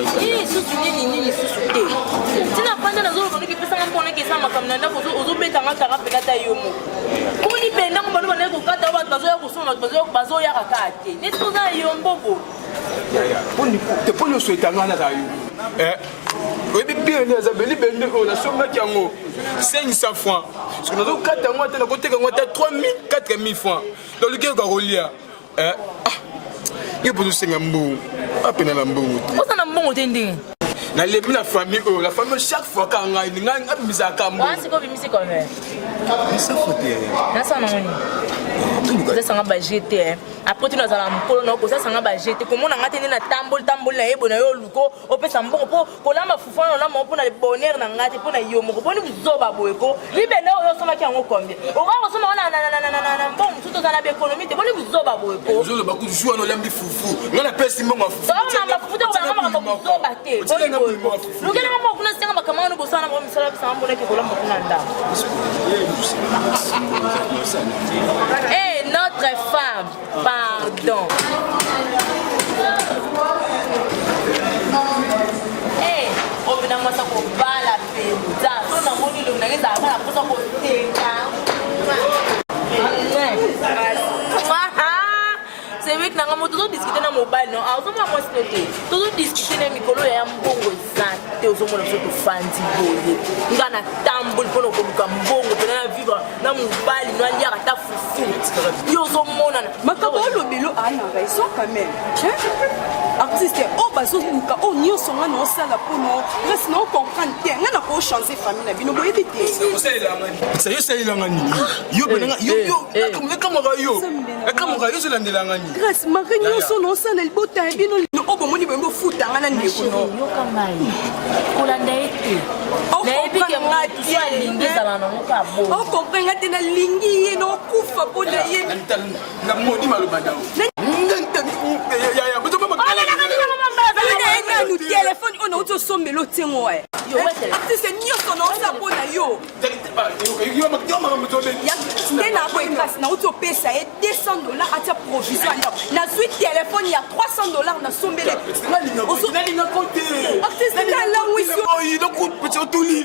Nini susu te. Tina panda na zo boni ki pesa ngapona ki sama kamna ndako zo beta ngata rapela ta yomo. Kuni penda ngobano bana ko kata wa bazo ya kusoma bazo ya kakate. Ni toza yombobo. Poni te poni souhaiter ngana za yo. Oui, bien, les abonnés, on a somme qui en 500 francs. Parce que nous avons 4 mois, nous avons 3 000, 4 000 francs. Dans le cas où il y a, il y a pour nous 5 mbou. À peine un mbou. Où ça n'a pas été? La famille, chaque fois qu'on a une mise à Cambo. C'est quoi, c'est quoi? Ça faut dire. Ça ça va jeter. Après tu nous allons pour ça va jeter. Comment on a tenu na tambol na ebo na yo luko. On peut s'embon pour la ma fufana on a mon pour na bonheur na ngati pour na yo mo. Pour nous zoba boeko. Libe na yo soma ki ango combien. On va soma na bon tout dans la économie. Pour nous zoba boeko. Zo le baku joue on lembi fufu. On a pesi mo fufu. On a fufu on va zoba te. Nous gana mo kuna singa makama no bosana mo misala sambo na ke kolamba kuna nda. Et notre femme, pardon. Eh, on vient moi ça pour la paix. Ça, on a monté le nez à la pour ça pour c'est vrai que nous avons toujours discuté dans le mobile, non? Alors, on va toujours discuter dans le micro, il y a un bon exemple, aux hommes de fanti boye. Nous avons un tambour pour nous vivre dans le mobile, nous allons à ta foufou. Nous sommes mon âne. Mais comment le bélo a une raison quand même? Artiste, oh, bazo, oh, nous sommes en salle pour nous. Reste, nous comprenons bien. Nous n'avons pas changer famille. Nous voyons des thés. Ça y est, c'est l'angani. Yo, grâce Marie nous sommes en salle, elle botte un bino. Nous avons mon niveau foot à un niveau. On comprend que la ligne est non coufa pour d'ailleurs. Nous téléphone on a autre somme l'autre ouais. C'est mieux son nom ça pour na yo. Ya na ko grâce na auto pesa et $200 à ta provision. Na suite téléphone il y a $300 na sombele. On na compté. Artiste là oui sur. Oh, il donc petit otuli.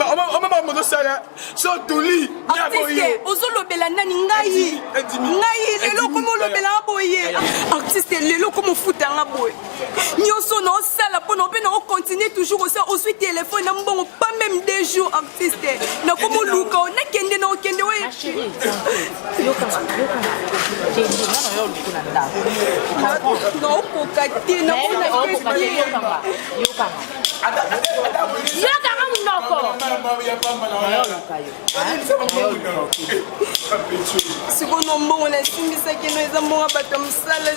On m'a montré ça là. So otuli. Artiste ozolobela nani ngai. Ngai lelo comme lobela boye. Artiste lelo comme foutanga boye. Nyonso na sala pour nous on continue toujours aussi au suite téléphone na mbongo pas même 2 jours artiste na comme luka on kende na kende we no kokati na Segundo mbongo na simbisa keno eza mbongo bato msala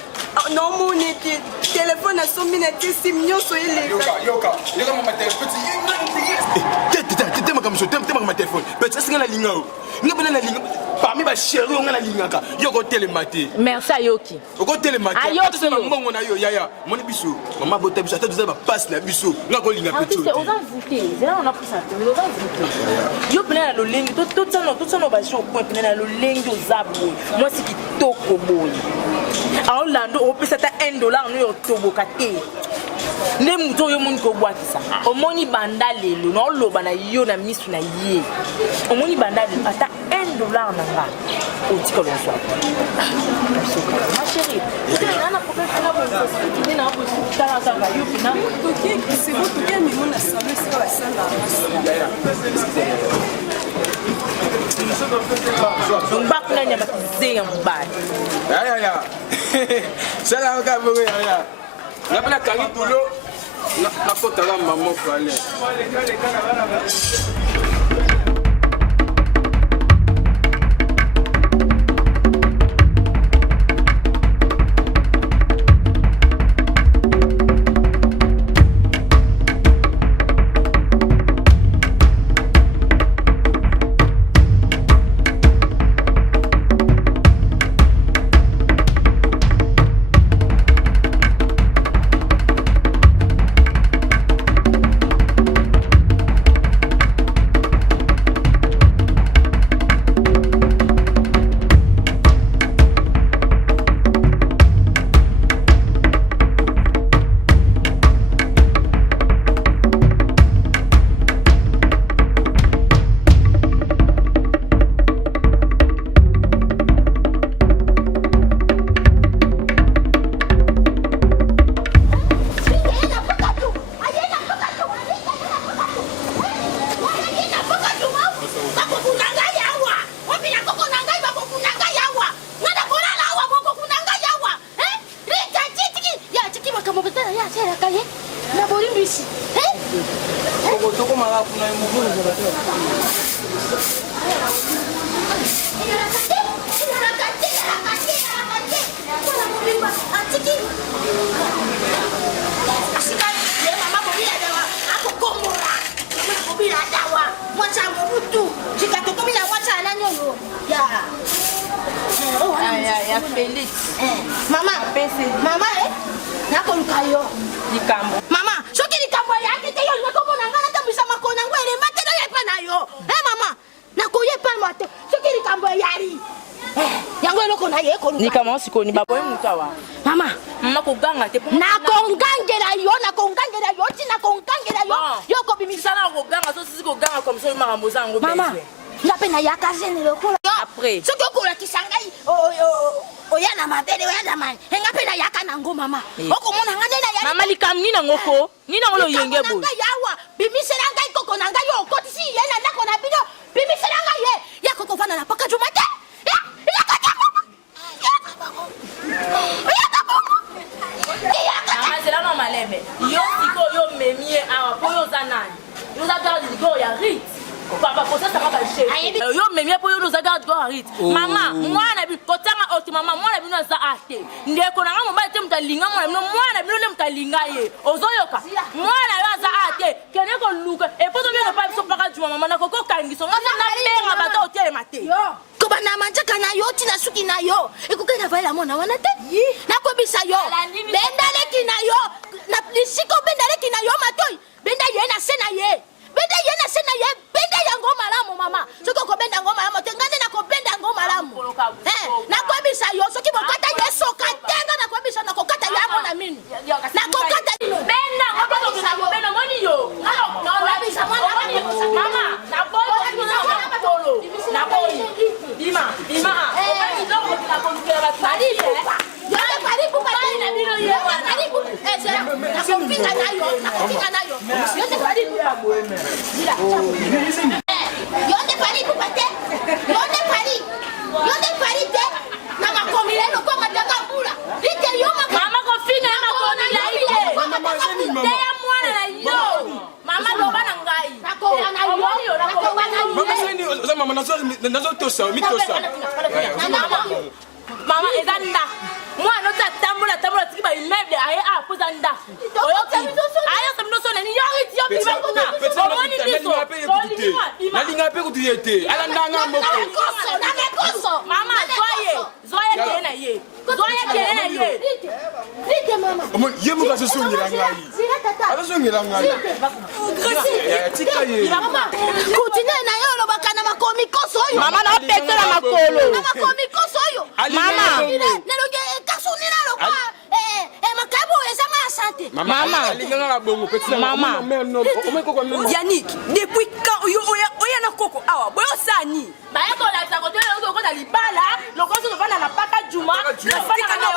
no moni téléphone a sombi na sim nyonso eleka yoka mama téléphone tete makamuso tete makama téléphone peut-être singa la linga nga bana la linga parmi ba chéri nga la linga ka yoko télématé merci ayoki oko télématé ayoki mbongo na yo yaya moni biso mama bota biso ata ba passe na biso nga ko linga petit on va voter là on a pris ça on va voter yo plein na lengi tout ça no ba show point plein na lengi ozabo moi c'est qui toko boy a Orlando on peut ça $1 no yo toboka te ne muto yo moni ko bwakisa omoni banda lelo no loba na yo na misu na ye omoni banda lelo ata $1 na nga otika lo so ma chérie na problème na bo ni na bo tala tala yo pina ok c'est bon tout mais mon assemblée c'est la salle donc back na nyama zinga mbaya ya sala ka bo ya napela kangi tulo na kota la maman fallait ya tshela ka ye na bolimbisi Toko manga kuna mugulu za ya Felix. Mama, mama nakoluka yo. Likambo. Mama, soki likambo ya kete yo nakomona ngana tambisa makona ngwele matelo yepa na yo. Mama, nakoyepa mate. Soki likambo ya yari. Yango eloko na ye koluka. Likambo sikoni baboye mutawa. Mama, nakoganga te. nakongangela yo tina kongangela yo. Yo ko bimisa na koganga so sisi koganga comme ça makambo zango bezwe. Mama, ngape na yakazene lokola. Après. Soki okola kisangai oya na mabele oya na mani. Ngape na yaka nango mama. Okomona ngane na yari. Mama likambo nina ngoko. Nina ngolo yenge bo. Yawa, bimisela ngai koko na ngai yo kotisi ye na ndako na bino. Bimisela ngai ye. Ya koko vana na paka jumate. Yo siko yo memie awa po yo zanani. Yo za garde go ya rit. Papa ko ça va chez. Yo memie po yo no za garde go ya rit. Mama, mwana bi kotanga oti mama mwana bi no za ate. Ndeko na ngamo ba te mutalinga mwana bi no le mutalinga ye. Ozoyoka. Mwana yo za ate. Kene ko luka. E po to bi no pa so paka juma mama na koko kangiso. Ngasa na benga ba to tele mate. Yo. Koba na manjaka na yo tina suki na yo. Ekukena vaila mona wana te. Nakobisa yo. Benda leki na yo. Na lisiko benda leki na yo matoi. Benda ye na sena ye. Benda ye na sena ye. Benda yango malamu mama. Soko ko benda ngo malamu tengane na ko benda ngo malamu. Nakobisa yo soki bokata yeso katenga nakobisa na kokata yango na mini. Na kokata dino. Benda ngo benda ngoni yo. No labisa mama. Na boyo na tolo. Na boyo. Ima. Mama ezanda mwana otatambola tiki ba immeuble aye a pozanda oyoki aye saminoso nani yori tio biba kuna omoni biso nalinga pe kutuyete ala ndanga mboko mama zoye kena ye Rite mama. omoni ye muka sosongela ngai abasongela ngai tika ye Kutine na yo lobaka na makomi koso yo. mama na opesa na makolo Na makomi koso yo. mama nelonge kasuni na lokwa makabo ezanga asante. mama alinganga la bongo petit Mama. Yannick, depuis quand oya na koko awa boyo sani. baye kolakisa kotoyo loko na libala loko so vana na paka juma fana na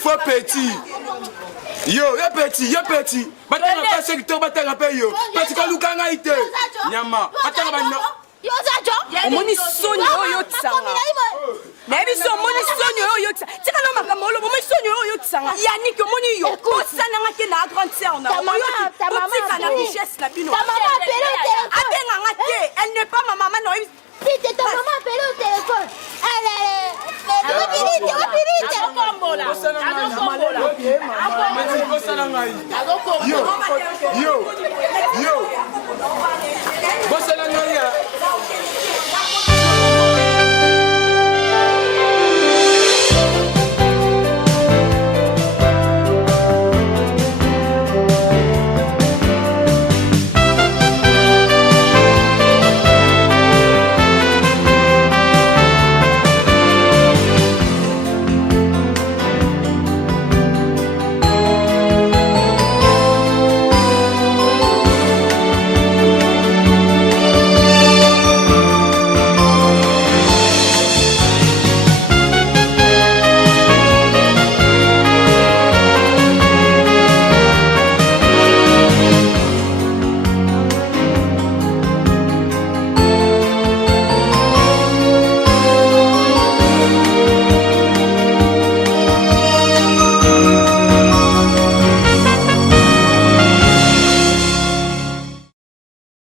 Faut petit. Yo petit. Batanga pas secteur batanga pas yo. Petit ko lukanga ite. Nyama. Batanga ba no. Yo zajo. Omoni sonyo oyo tsanga. Na biso omoni sonyo oyo tsanga. Tika na makamolo omoni sonyo oyo tsanga. Yannick omoni yo. Osana ngake na grande sœur na. Ta maman. Tika na richesse la bino. Ta maman appelle au téléphone. Abenga ngate. Elle n'est pas ma maman non. Pite ta maman appelle au téléphone. Yo.